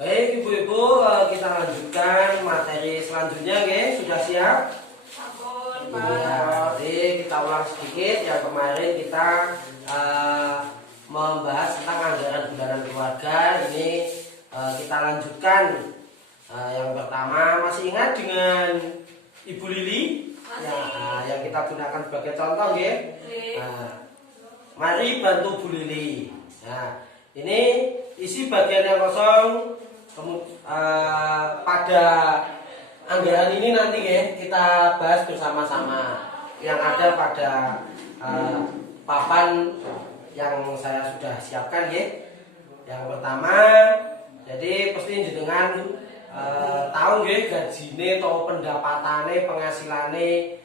Baik Ibu-ibu, kita lanjutkan materi selanjutnya, sudah siap? Iya, jadi kita ulang sedikit. Yang kemarin kita membahas tentang anggaran bulanan keluarga. Ini kita lanjutkan. Yang pertama, masih ingat dengan Ibu Lili? Yang kita gunakan sebagai contoh, mari bantu Bu Lili. Nah, ini isi bagian yang kosong. Pada anggaran ini nanti kita bahas bersama-sama yang ada pada papan yang saya sudah siapkan. Yang pertama, jadi pasti jenengan tahu gajine atau pendapatane, penghasilannya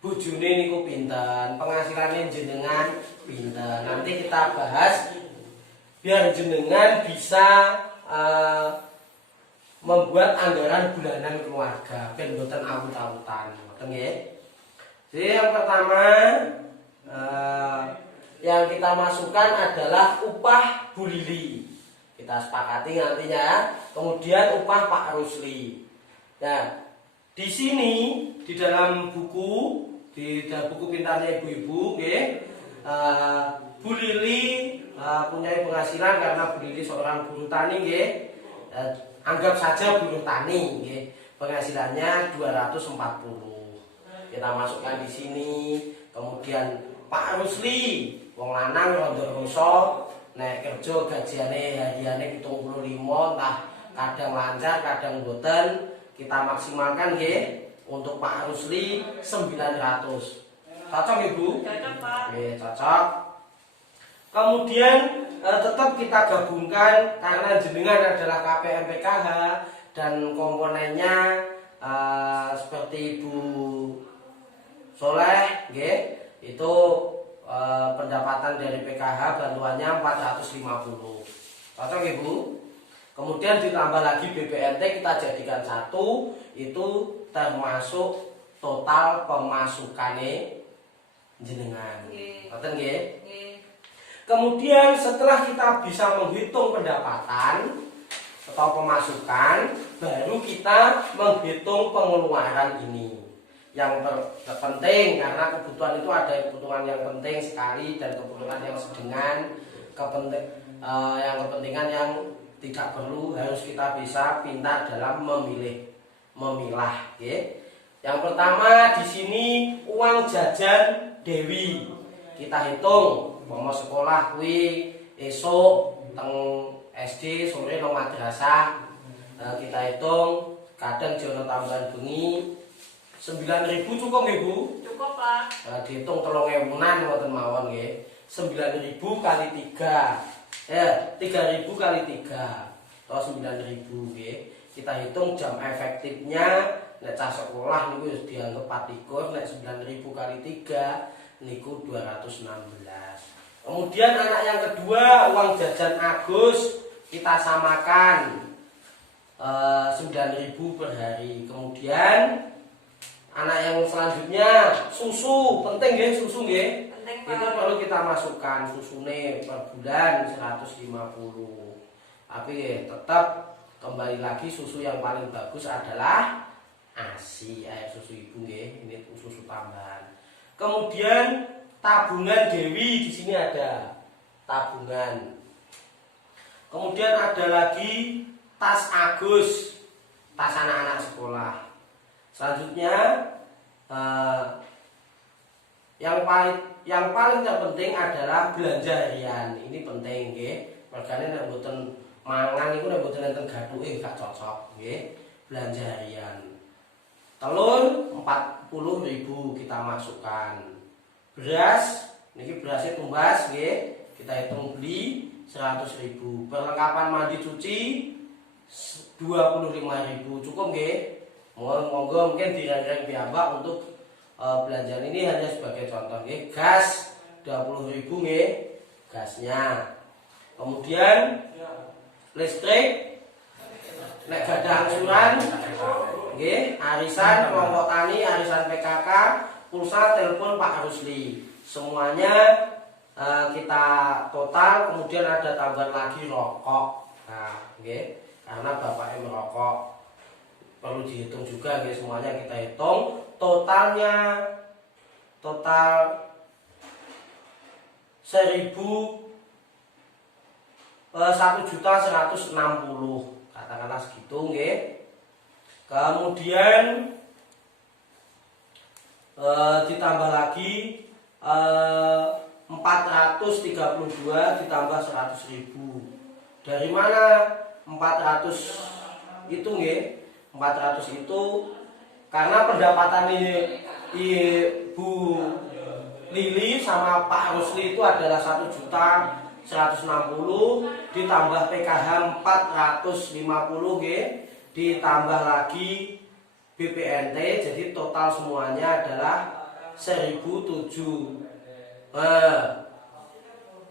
bojone niku pinten, penghasilannya jenengan pinten. Nanti kita bahas biar jenengan bisa membuat anggaran bulanan keluarga ben mboten awut-awutan, ngoten nggih. Jadi yang pertama yang kita masukkan adalah upah Bu Lili. Kita sepakati nantinya. Kemudian upah Pak Rusli. Nah, di sini di dalam buku, di dalam buku pintarnya ibu-ibu, Bu Lili punya penghasilan karena Bu Lili seorang buruh tani, anggap saja buruh tani, penghasilannya 240. Kita masukkan di sini. Kemudian Pak Rusli, wong lanang rondo roso, nek kerja gajiane hariane 75, entah kadang lancar, kadang boten. Kita maksimalkan untuk Pak Rusli 900. Cocok Ibu? Cocok Pak. Cocok. Kemudian tetap kita gabungkan karena jenengan adalah KPM PKH dan komponennya seperti Ibu Soleh, itu pendapatan dari PKH bantuannya 450. Cocok Ibu? Kemudian ditambah lagi BPNT kita jadikan satu, itu termasuk total pemasukannya jenengan. Ngoten nggih? Kemudian setelah kita bisa menghitung pendapatan atau pemasukan, baru kita menghitung pengeluaran ini. Yang terpenting karena kebutuhan itu ada kebutuhan yang penting sekali dan kebutuhan yang sedengan, yang kepentingan yang tidak perlu, harus kita bisa pintar dalam memilah. Yang pertama di sini uang jajan Dewi. Kita hitung mau sekolah kuwi esok teng SD, sore nang madrasah. Kita hitung kadang jono tambahan bengi 9.000 cukup nggih Bu? Cukup Pak. Dihitung 3.000-an ngoten mawon nggih. 9.000 kali 3. 3.000 kali 3 atau 9.000 nggih. Kita hitung jam efektifnya nek cah sekolah niku wis dianggap 24, nek 9.000 kali 3 niku 216. Kemudian anak yang kedua, uang jajan Agus kita samakan 9.000 per hari. Kemudian anak yang selanjutnya susu, penting susu Penting Pak. Itu perlu kita masukkan susune per bulan 150. Tapi tetap kembali lagi susu yang paling bagus adalah ASI, air susu ibu ini susu tambahan. Kemudian tabungan Dewi, di sini ada tabungan. Kemudian ada lagi tas Agus, tas anak-anak sekolah. Selanjutnya yang paling terpenting adalah belanja harian. Ini penting Mergane nek mboten mangan niku nek mboten enten gathuke gak cocok Belanja harian. Telur 40.000 kita masukkan. Beras, niki berasnya tumbas kita hitung beli 100.000. Perlengkapan mandi cuci 25.000 cukup Monggo mungkin dirang-rang piyambak untuk belanjaan ini hanya sebagai contoh Gas 20.000 gasnya. Kemudian listrik nek gadah angsuran arisan kelompok tani, arisan PKK, pulsa telepon Pak Rusli. Semuanya kita total, kemudian ada tambahan lagi rokok. Nah, karena bapaknya merokok. Perlu dihitung juga guys, semuanya kita hitung totalnya. Total 1.160.000, katakanlah segitu nggih. Kemudian ditambah lagi 432 ditambah 100.000. Dari mana 400 itu nggih? 400 itu karena pendapatan Ibu Lili sama Pak Rusli itu adalah 1.160.000 ditambah PKH 450 nggih, ditambah lagi BPNT, jadi total semuanya adalah 1.007.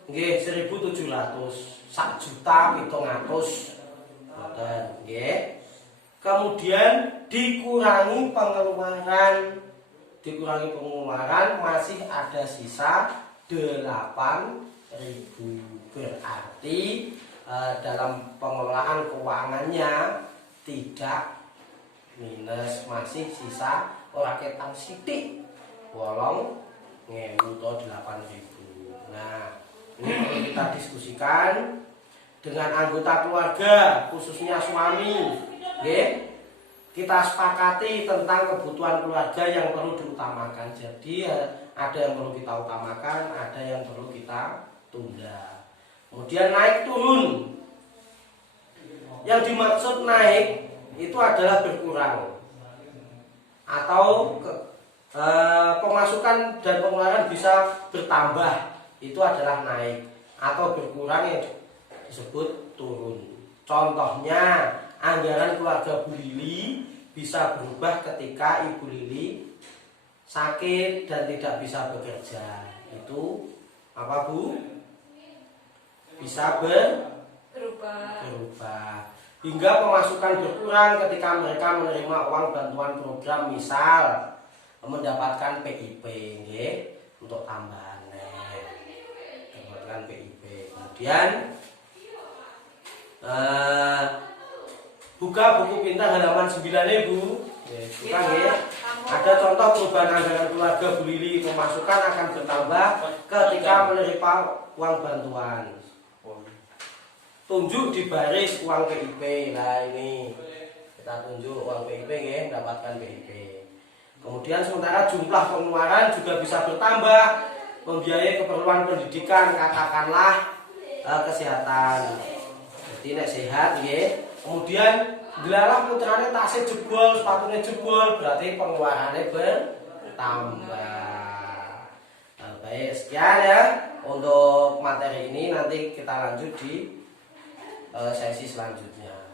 Nggih, 1.700. 1.700.000. Nggih. Kemudian dikurangi pengeluaran. Masih ada sisa 8.000. Berarti dalam pengelolaan keuangannya tidak minus, masih sisa ora ketang sithik 8.000 atau 8.000. Nah, ini perlu kita diskusikan dengan anggota keluarga, khususnya suami. Nggih. Kita sepakati tentang kebutuhan keluarga yang perlu diutamakan. Jadi ada yang perlu kita utamakan, ada yang perlu kita tunda. Kemudian naik turun. Yang dimaksud naik itu adalah berkurang, atau pemasukan dan pengeluaran bisa bertambah, itu adalah naik, atau berkurang yang disebut turun. Contohnya anggaran keluarga Bu Lili bisa berubah ketika Ibu Lili sakit dan tidak bisa bekerja. Itu apa Bu? Bisa berubah. Hingga pemasukan berkurang ketika mereka menerima uang bantuan program, misal mendapatkan PIP nggih, untuk tambahan mendapatkan PIP. Kemudian buka buku pintar halaman 9 Bu. Buka nggih. Ada contoh perubahan anggaran keluarga Bu Lili. Pemasukan akan bertambah ketika menerima uang bantuan. Tunjuk di baris uang PIP. Nah ini kita tunjuk uang PIP nggih, mendapatkan PIP. Kemudian sementara jumlah pengeluaran juga bisa bertambah, membiayai keperluan pendidikan, katakanlah kesehatan. Jadi nek sehat nggih. Kemudian dilarang putrane tasnya jebol, sepatunya jebol, berarti pengeluarannya bertambah. Nah, baik, sekian ya untuk materi ini, nanti kita lanjut di sesi selanjutnya.